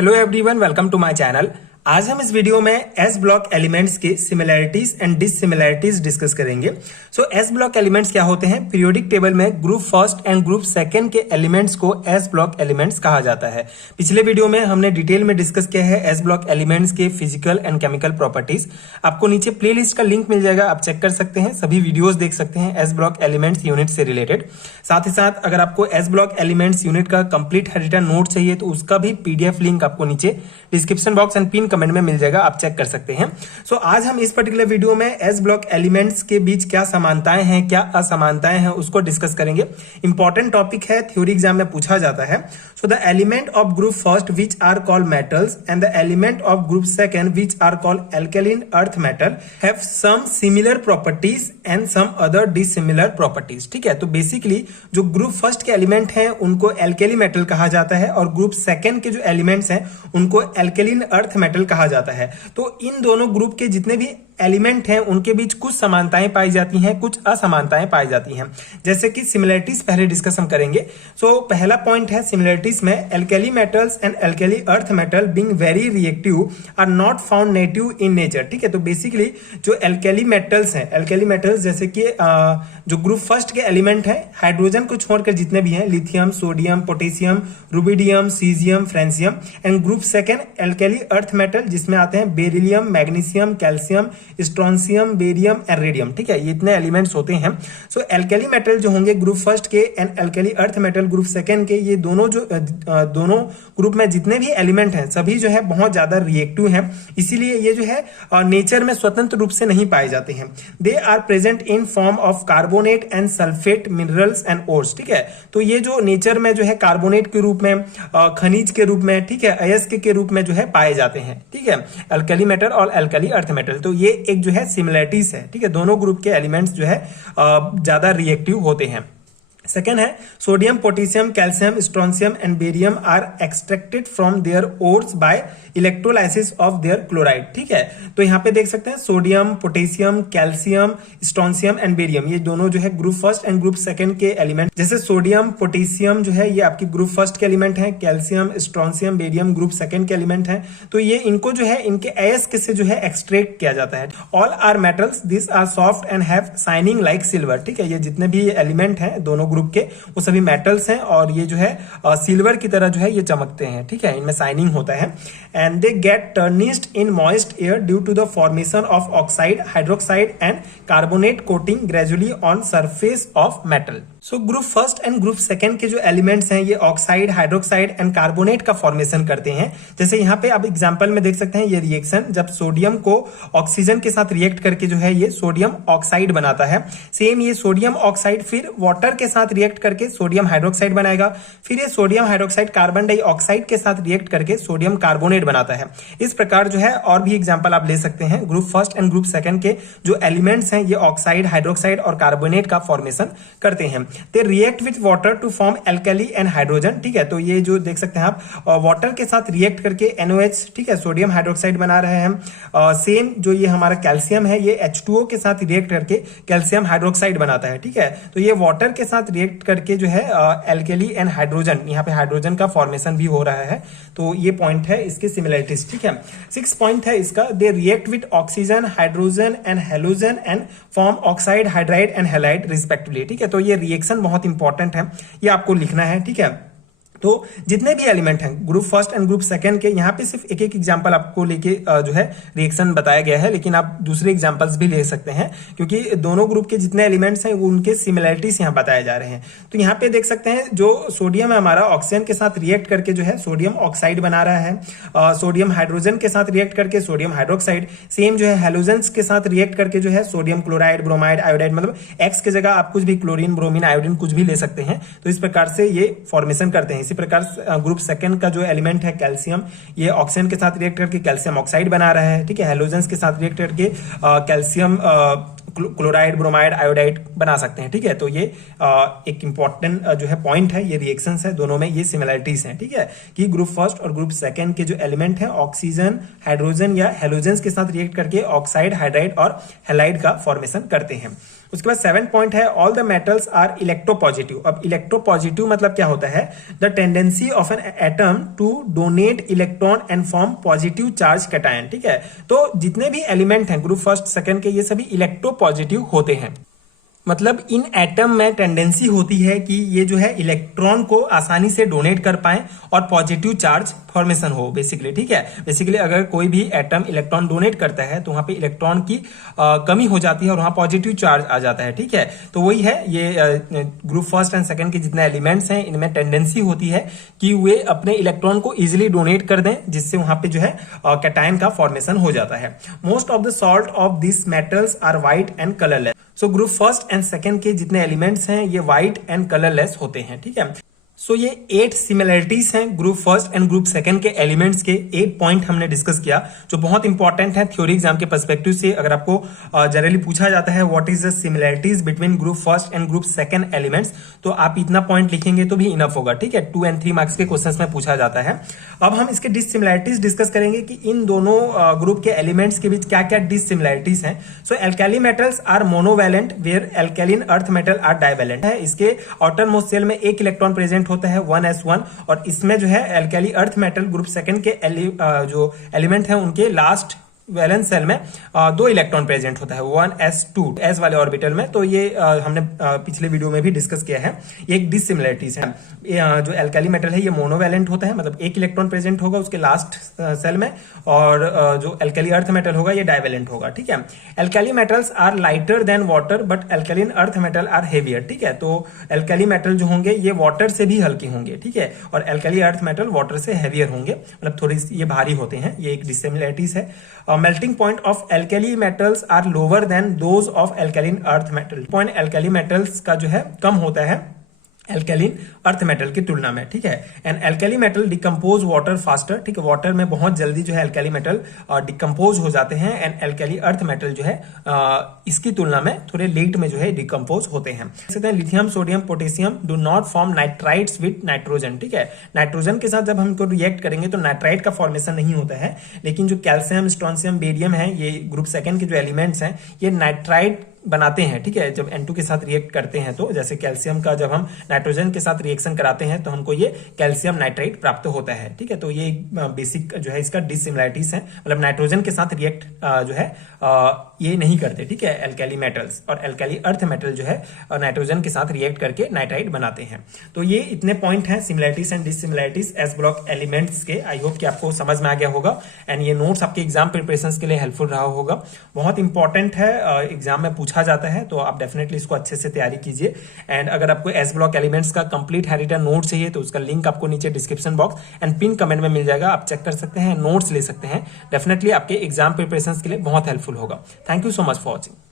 Hello everyone, welcome to my channel. आज हम इस वीडियो में एस ब्लॉक एलिमेंट्स के सिमिलैरिटीज एंड डिससिमिलैरिटीज डिस्कस करेंगे। सो एस ब्लॉक एलिमेंट्स क्या होते हैं? पीरियोडिक टेबल में group first and group second के एलिमेंट्स को एस ब्लॉक एलिमेंट्स कहा जाता है। पिछले वीडियो में हमने डिटेल में डिस्कस किया है एस ब्लॉक एलिमेंट्स के फिजिकल एंड केमिकल प्रॉपर्टीज। आपको नीचे प्लेलिस्ट का लिंक मिल जाएगा, आप चेक कर सकते हैं, सभी वीडियोज देख सकते हैं एस ब्लॉक एलिमेंट्स यूनिट से रिलेटेड। साथ ही साथ अगर आपको एस ब्लॉक एलिमेंट्स यूनिट का कंप्लीट हेरिटेन नोट चाहिए तो उसका भी पीडीएफ लिंक आपको नीचे description box and pin comment में मिल जाएगा, आप चेक कर सकते हैं। सो आज हम इस पर्टिकुलर वीडियो में एस ब्लॉक एलिमेंट्स के बीच क्या समानताएं हैं, क्या असमानताएं हैं, उसको डिस्कस करेंगे। इंपॉर्टेंट टॉपिक है, थ्योरी एग्जाम में पूछा जाता है। So the element of group first which are called metals and the element of group second which are called alkaline earth metal have some similar properties and some other dissimilar properties. ठीक है, तो basically जो group first के element हैं उनको alkali metal कहा जाता है और ग्रुप सेकंड के जो एलिमेंट्स हैं उनको एल्केलिन अर्थ मेटल कहा जाता है। तो इन दोनों ग्रुप के जितने भी एलिमेंट हैं उनके बीच कुछ समानताएं पाई जाती हैं, कुछ असमानताएं पाई जाती हैं। जैसे कि सिमिलरिटीज पहले डिस्कस हम करेंगे। सो पहला पॉइंट है सिमिलरिटीज में, alkali metals and alkali earth metal being very reactive are not found native in nature. ठीक है, तो बेसिकली जो एल्केली मेटल्स हैं, एल्केली मेटल्स जैसे कि जो ग्रुप फर्स्ट के एलिमेंट हैं, हाइड्रोजन को छोड़कर जितने भी हैं, lithium, sodium, potassium, rubidium, caesium, francium, and group second alkali earth metal जिसमें आते हैं beryllium, magnesium, calcium, strontium, barium and radium. ठीक है, ये इतने एलिमेंट्स होते हैं। सो एल्केली मेटल जो होंगे ग्रुप फर्स्ट के and alkali earth metal group second के, ये दोनों जो दोनों ग्रुप में जितने भी एलिमेंट हैं सभी जो है बहुत ज्यादा रिएक्टिव हैं, इसीलिए ये जो है नेचर में स्वतंत्र रूप से नहीं पाए जाते हैं। They are present in form of carbonate and sulphate minerals and ores. ठीक है, तो ये जो नेचर में जो है कार्बोनेट के रूप में, खनिज के रूप में, ठीक है, अयस्क के रूप में जो है पाए जाते हैं। ठीक है, एल्केली मेटल और एल्केली अर्थ मेटल, तो ये एक जो है सिमिलरिटीज है। ठीक है, दोनों ग्रुप के एलिमेंट्स जो है ज्यादा रिएक्टिव होते हैं। सेकेंड है sodium, potassium, calcium, strontium and barium are extracted from their ores by electrolysis of their chloride. ठीक है, तो यहां पे देख सकते हैं sodium, potassium, calcium, strontium and barium, ये दोनों जो है group first and group second के एलिमेंट। जैसे सोडियम, पोटेशियम जो है ये आपकी ग्रुप फर्स्ट के एलिमेंट है, calcium, strontium, barium group second के एलिमेंट है। तो ये इनको जो है इनके अयस्क से जो है एक्सट्रैक्ट किया जाता है। All are metals, this are soft and have shining like silver. ठीक है, ये जितने भी एलिमेंट हैं दोनों ग्रुप के वो सभी मेटल्स हैं और ये जो है सिल्वर की तरह जो है ये चमकते हैं। ठीक है, इनमें शाइनिंग होता है। And they get tarnished in moist air due to the formation of oxide, hydroxide and carbonate coating gradually on surface of metal. So group first and group second के जो एलिमेंट्स हैं ये ऑक्साइड, हाइड्रोक्साइड एंड कार्बोनेट का formation करते हैं। जैसे यहाँ पे आप एग्जांपल में देख सकते हैं ये रिएक्शन, जब सोडियम को ऑक्सीजन के साथ रिएक्ट करके जो है ये सोडियम ऑक्साइड बनाता है। सेम ये सोडियम ऑक्साइड फिर वाटर के साथ रिएक्ट करके सोडियम हाइड्रोक्साइड बनाएगा, फिर ये सोडियम हाइड्रोक्साइड कार्बन डाइऑक्साइड के साथ रिएक्ट करके सोडियम कार्बोनेट बनाता है। इस प्रकार जो है और भी एग्जांपल आप ले सकते हैं। Group first and group second के जो एलिमेंट्स हैं ये ऑक्साइड, हाइड्रोक्साइड और कार्बोनेट का फॉर्मेशन करते हैं। They react with water to form alkali and hydrogen. ठीक है, तो ये जो देख सकते हैं आप वाटर के साथ रिएक्ट करके NOH, ठीक है, सोडियम हाइड्रोक्साइड बना रहे हैं। सेम जो ये हमारा कैल्शियम है ये H2O के साथ रिएक्ट करके कैल्शियम हाइड्रोक्साइड बनाता है। ठीक है, तो ये वाटर के साथ रिएक्ट करके जो है एल्केली एंड हाइड्रोजन, यहाँ पे हाइड्रोजन का फॉर्मेशन भी हो रहा है। तो ये पॉइंट है इसके सिमिलरिटीज। ठीक है, 6 पॉइंट है इसका, they react with oxygen, hydrogen and halogen and form oxide, hydride and halide respectively. ठीक है, तो ये रिएक्शन बहुत इंपॉर्टेंट है, ये आपको लिखना है। ठीक है, तो जितने भी एलिमेंट हैं group first and group second के, यहाँ पे सिर्फ एक एक एग्जांपल आपको लेके जो है रिएक्शन बताया गया है, लेकिन आप दूसरे एग्जांपल्स भी ले सकते हैं क्योंकि दोनों ग्रुप के जितने एलिमेंट्स हैं उनके सिमिलरिटीज यहाँ बताए जा रहे हैं। तो यहाँ पे देख सकते हैं जो सोडियम है हमारा ऑक्सीजन के साथ रिएक्ट करके जो है सोडियम ऑक्साइड बना रहा है। सोडियम हाइड्रोजन के साथ रिएक्ट करके सोडियम हाइड्रोक्साइड। सेम जो है हेलोजन के साथ रिएक्ट करके जो है सोडियम क्लोराइड, ब्रोमाइड, आयोडाइड, मतलब एक्स की जगह आप कुछ भी क्लोरीन, ब्रोमीन, आयोडीन कुछ भी ले सकते हैं। तो इस प्रकार से ये फॉर्मेशन करते हैं। इसी प्रकार ग्रुप सेकंड का जो एलिमेंट है कैल्शियम, ये ऑक्सीजन के साथ रिएक्ट करके कैल्शियम ऑक्साइड बना रहा है। ठीक है, हेलोजन के साथ रिएक्ट करके कैल्शियम क्लोराइड, ब्रोमाइड, आयोडाइड बना सकते हैं। ठीक है, तो ये एक इंपॉर्टेंट जो है पॉइंट है, ये रिएक्शंस है, दोनों में ये सिमिलरिटीज हैं। ठीक है, कि ग्रुप फर्स्ट और ग्रुप सेकंड के जो एलिमेंट है ऑक्सीजन, हाइड्रोजन या हेलोजन के साथ रिएक्ट करके ऑक्साइड, हाइड्राइड और हैलाइड का फॉर्मेशन करते हैं। उसके बाद 7 पॉइंट है all the metals are electropositive. अब इलेक्ट्रोपॉजिटिव मतलब क्या होता है, the tendency of an atom to donate electron and form positive charge cation. ठीक है, तो जितने भी एलिमेंट हैं ग्रुप फर्स्ट सेकंड के, ये सभी इलेक्ट्रोपॉजिटिव होते हैं। मतलब इन एटम में टेंडेंसी होती है कि ये जो है इलेक्ट्रॉन को आसानी से डोनेट कर पाए और पॉजिटिव चार्ज फॉर्मेशन हो बेसिकली। ठीक है, बेसिकली अगर कोई भी एटम इलेक्ट्रॉन डोनेट करता है तो वहां पे इलेक्ट्रॉन की कमी हो जाती है और वहां पॉजिटिव चार्ज आ जाता है। ठीक है, तो वही है, ये ग्रुप फर्स्ट एंड सेकंड के जितने एलिमेंट्स हैं इनमें टेंडेंसी होती है कि वे अपने इलेक्ट्रॉन को इजिली डोनेट कर दें, जिससे वहां पे जो है कैटायन का फॉर्मेशन हो जाता है। Most of the salt of this metals are white and colourless. So group first and second के जितने एलिमेंट्स हैं ये व्हाइट एंड कलरलेस होते हैं। ठीक है, सो ये 8 सिमिलरिटीज हैं group first and group second के एलिमेंट्स के। 8 पॉइंट हमने डिस्कस किया जो बहुत इंपॉर्टेंट है थ्योरी एग्जाम के पर्सपेक्टिव से। अगर आपको जनरली पूछा जाता है what is the similarities between group first and group second elements, तो आप इतना पॉइंट लिखेंगे तो भी इनफ होगा। ठीक है, 2 और 3 मार्क्स के क्वेश्चंस में पूछा जाता है। अब हम इसके डिससिमिलरिटीज डिस्कस करेंगे कि इन दोनों ग्रुप के एलिमेंट्स के बीच क्या क्या डिससिमिलरिटीज हैं। So alkali metals are monovalent where alkaline earth metal are divalent है। इसके आउटर मोस्ट सेल में एक इलेक्ट्रॉन प्रेजेंट होता है 1s1, और इसमें जो है alkali earth metal group second के जो एलिमेंट है उनके लास्ट वैलेंस सेल में 2 इलेक्ट्रॉन प्रेजेंट होता है 1s2 s वाले ऑर्बिटल में। तो ये हमने पिछले वीडियो में भी डिस्कस किया है। ये एक डिससिमिलरिटीज है। जो एल्काली मेटल है ये मोनोवैलेंट होता है, मतलब एक इलेक्ट्रॉन प्रेजेंट होगा उसके लास्ट सेल में, और जो एल्काली अर्थ मेटल होगा ये डाइवैलेंट होगा। ठीक है, alkali metals are lighter than water but alkaline earth metal are heavier. ठीक है, तो एल्काली मेटल जो होंगे ये वाटर से भी हल्के होंगे। ठीक है, और एल्काली अर्थ मेटल वाटर से हेवियर होंगे, मतलब थोड़ी ये भारी होते हैं। ये एक डिससिमिलरिटीज है। Melting point of alkali metals are lower than those of alkaline earth metal. Point alkali metals का जो है कम होता है एल्कालिन अर्थ मेटल की तुलना में। ठीक है, and alkali metal decompose water faster. ठीक है, वाटर में बहुत जल्दी जो है एल्काली मेटल डिकम्पोज हो जाते हैं, एंड एल्काली अर्थ मेटल जो है इसकी तुलना में थोड़े लेट में जो है डिकम्पोज होते हैं। Lithium sodium potassium do not form nitrites with nitrogen. ठीक है, नाइट्रोजन के साथ जब हम इनको रिएक्ट करेंगे तो नाइट्राइट का फॉर्मेशन नहीं होता है, लेकिन जो कैल्शियम स्ट्रोंशियम बेरियम है ये ग्रुप सेकंड के जो एलिमेंट्स हैं ये नाइट्राइट बनाते हैं। ठीक है, जब N2 के साथ रिएक्ट करते हैं तो जैसे कैल्शियम का जब हम नाइट्रोजन के साथ रिएक्शन कराते हैं तो हमको ये कैल्शियम नाइट्राइट प्राप्त होता है। ठीक है, तो ये बेसिक जो है इसका डिससिमिलरिटीज है, मतलब नाइट्रोजन के साथ रिएक्ट जो है ये नहीं करते। ठीक है, एल्काली मेटल्स और एल्काली अर्थ मेटल जो है नाइट्रोजन के साथ रिएक्ट करके नाइट्राइट बनाते हैं। तो ये इतने पॉइंट हैं similarities and dissimilarities S block elements के। आई होप कि आपको समझ में आ गया होगा, एंड ये नोट्स आपके एग्जाम प्रिपरेशन के लिए हेल्पफुल रहा होगा। बहुत इंपॉर्टेंट है, एग्जाम में पूछा जाता है, तो आप डेफिनेटली इसको अच्छे से तैयारी कीजिए। एंड अगर आपको एस ब्लॉक एलिमेंट्स का कंप्लीट हैंडरिटन नोट चाहिए तो उसका लिंक आपको नीचे description box and pin comment में मिल जाएगा, आप चेक कर सकते हैं, नोट्स ले सकते हैं। डेफिनेटली आपके एग्जाम प्रिपरेशन के लिए बहुत हेल्पफुल होगा। Thank you so much for watching.